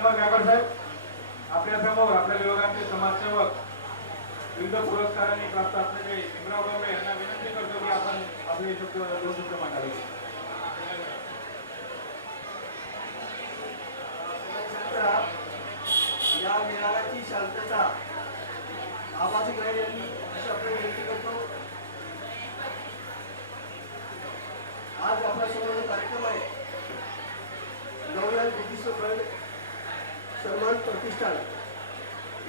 धन्यवाद गायकवाड साहेब. आपल्यासमोर आपल्या विभागाचे समाजसेवक विविध पुरस्कारांनी प्राप्त असलेले भीमराव डोंबे यांना विनंती करतो की आपण आपले शब्द दोन शब्द मांडावे. या मेळाव्याची शांतता आबाजी गायड यांनी अशी आपल्या विनंती करतो. आज आपल्यासमोर जो कार्यक्रम आहे. नवयान बुद्धिस्ट फ्रंट सन्मान प्रतिष्ठान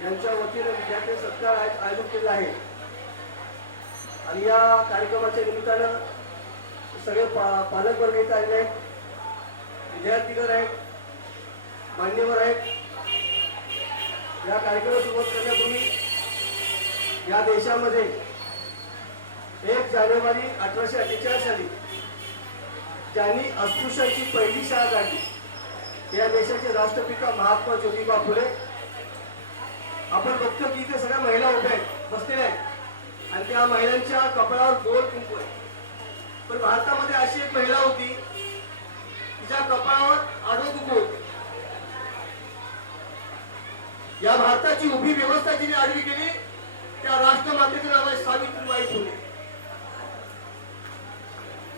यांच्या वतीने विद्यार्थी सत्कार आयोजित केला आहे. आणि या कार्यक्रमाच्या निमित्तानं सगळे पा पालक वर्ग आलेले आहेत विद्यार्थीगण आहेत मान्यवर आहेत. या कार्यक्रमाला सुरुवात करण्यापूर्वी या देशामध्ये एक जानेवारी अठराशे अठ्ठेचाळीस साली त्यांनी अस्पृश्यांची पहिली शाळा काढली. या देशाचे राष्ट्रपिता महात्मा ज्योतिबा फुले. आपण बघतो की इथे सगळ्या महिला उभ्या आहेत बसलेल्या आहेत. आणि त्या महिलांच्या कपड्यावर गोल कुंकू आहे. पण भारतामध्ये अशी एक महिला होती तिच्या कपाळावर आडो कुंकू होते. या भारताची उभी व्यवस्था जिने आडवी केली त्या राष्ट्रमातेचे नाव आहे सावित्रीबाई फुले.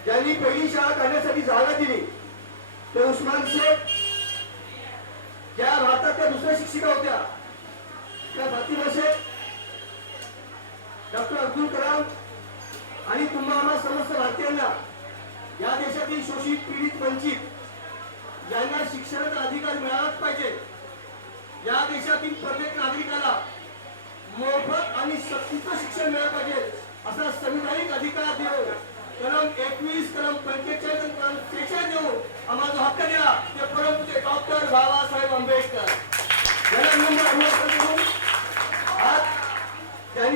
ज्यांनी पहिली शाळा करण्यासाठी जागा दिली ते उस्मान शेख ज्या भारतातल्या दुसऱ्या शिक्षिका होत्या. त्या भारतीय शेख डॉक्टर अब्दुल कलाम आणि तुम्हा आम्हा समस्त भारतीयांना या देशातील शोषित पीडित वंचित ज्यांना शिक्षणाचा अधिकार मिळालाच पाहिजे. या देशातील प्रत्येक नागरिकाला मोफत आणि सक्तीचं शिक्षण मिळालं पाहिजे असा संविधानिक अधिकार देऊ कलम एकवीस कलम पंचेचाळीस कलम त्रेचाळीस देऊ आम्हाला हक्क दिला ते परमपूज्य डॉक्टर बाबासाहेब आंबेडकर यांना विनम्र अभिवादन करून आज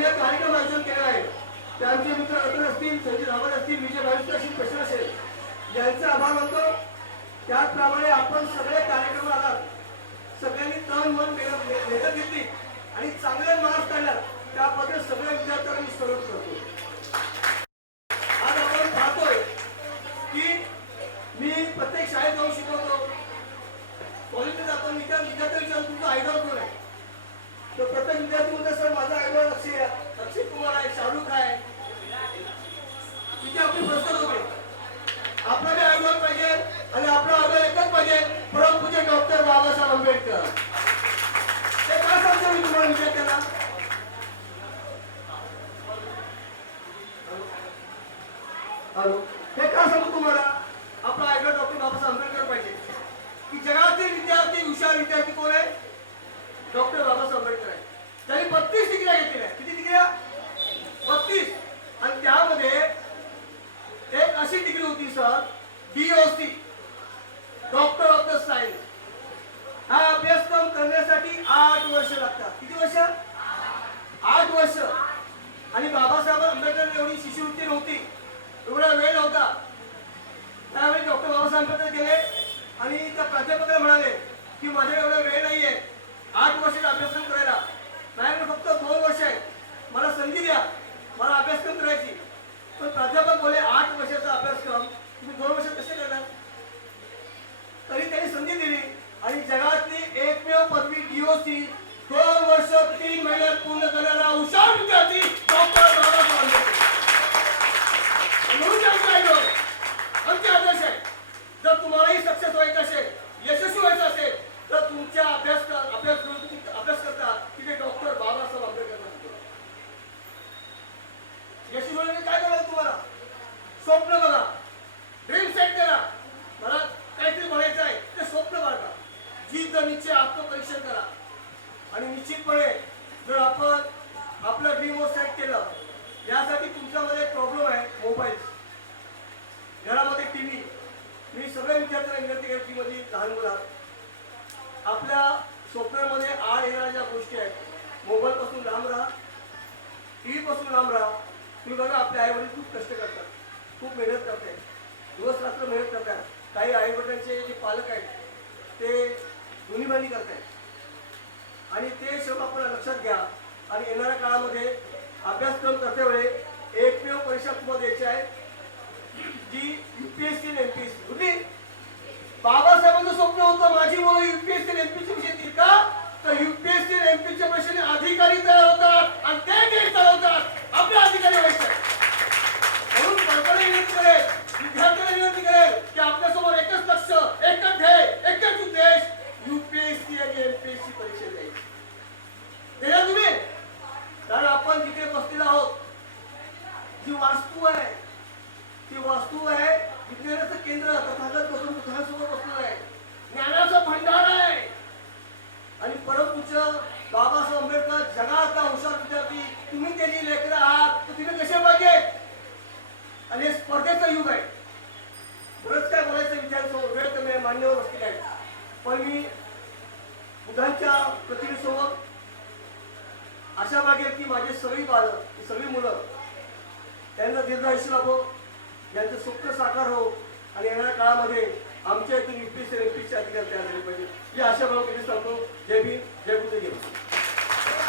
त्यांनी कार्यक्रम आयोजन केला आहे. त्यांचे मित्र रतन असतील संजय रावण असतील विजय भाविक असतील प्रश्न असेल यांचे आभार मानतो त्याचप्रमाणे आपण सगळे कार्यक्रम आलात. सगळ्यांनी तन मन मेहनत घेतली आणि चांगले मार्क्स काढल्यात त्याबद्दल सगळ्या विद्यार्थ्यांना मी सल्यूट करतो आज आपण पाहतोय की मी प्रत्येक शाळेत जाऊन शिकवतो कॉलेजला जातो मी त्या विद्यार्थ्यांना विचारतो तुमचा आयडॉल कोण आहे तर प्रत्येक विद्यार्थी म्हणतो सर माझा आयडॉल अक्षय अक्षय कुमार आहे शाहरुख आहे तिथे आपली प्रश्न होते आपल्याला आयडॉल पाहिजे आणि आपला आयडॉल एकच पाहिजे परमपूज्य डॉक्टर बाबासाहेब आंबेडकर. ते काय सांगतो मी तुम्हाला विद्यार्थ्यांना हॅलो? हे का सांगू तुम्हाला? आपला आयडॉल डॉक्टर बाबासाहेब आंबेडकर पाहिजे. की जगातील विद्यार्थी हुशार विद्यार्थी कोण आहे? डॉक्टर बाबासाहेब आंबेडकर आहे त्यांनी बत्तीस डिग्र्या घेतलेल्या किती डिग्र्या बत्तीस आणि त्यामध्ये एक अशी डिग्री होती sir BOC doctor of the science हा अभ्यासक्रम करण्यासाठी आठ वर्ष लागतात. किती वर्ष? आठ वर्ष. आणि बाबासाहेब आंबेडकर एवढी शिष्यवृत्ती नव्हती. एवढा वेळ नव्हता. त्यावेळी डॉक्टर बाबासाहेब आंबेडकर गेले आणि त्या प्राध्यापकाला म्हणाले की माझ्या एवढा वेळ नाहीये. आठ वर्षाचा अभ्यासक्रम करायला. माझ्याकडे फक्त दोन वर्ष आहे मला संधी द्या. मला अभ्यासक्रम करायची. पण प्राध्यापक बोले आठ वर्षाचा अभ्यासक्रम तुम्ही दोन वर्ष कसे करणार तरी त्यांनी संधी दिली आणि जगातली एकमेव पदवी डीओसी दोन वर्ष तीन महिन्यात पूर्ण करणारा हुशार विद्यार्थी डॉक्टर बाबासाहेब आंबेडकर. म्हणून त्यांचं आदर्श आहे जर तुम्हालाही सक्सेस व्हायचं असेल यशस्वी व्हायचं असेल तर तुमच्या अभ्यास अभ्यास तुम्ही अभ्यास करता तिथे डॉक्टर बाबासाहेब आंबेडकर यशस्वी होण्यासाठी काय करायचं तुम्हाला स्वप्न बघा ड्रीम सेट करा मला काहीतरी बनायचं आहे ते स्वप्न बाळगा जीत निश्चय आत्मपरीक्षण करा आणि निश्चितपणे जर आपण आपलं ड्रीम सेट केलं यासाठी तुमच्यामध्ये प्रॉब्लेम आहे मोबाईल घरामध्ये टी व्ही मी सगळ्या विद्यार्थ्यांना विनंती करते मध्ये लहान मुलात आपल्या सॉफ्टवेअरमध्ये आड येणाऱ्या ज्या गोष्टी आहेत मोबाईलपासून लांब राहा टी व्हीपासून लांब राहा. तुम्ही बघा आपले आईवडील खूप कष्ट करतात. खूप मेहनत करते दिवस रात्र मेहनत करतात. काही आईवडिलांचे जे पालक आहेत ते दोन्ही करत करतायत. आणि ते सर्व आपण लक्षात घ्या. आणि येणाऱ्या काळामध्ये अभ्यासक्रम करते वेळे एकमेव परीक्षा तुम्हाला द्यायची आहे जी यू पी एस सी वेळ मान्यवर बसलेले आहेत पण मी बुधांच्या प्रतिमेसोबत आशा मागेल की माझे सगळी बालक सगळी मुलं त्यांना दीर्घायुष्य लागो यांचं स्वप्न साकार हो आणि येणाऱ्या काळामध्ये आमच्या इथून युपीएससी एमपीएससी अधिकारी तयार झाले पाहिजे. ही आशा बाळगून सांगतो. जय भीम जय बुद्ध जय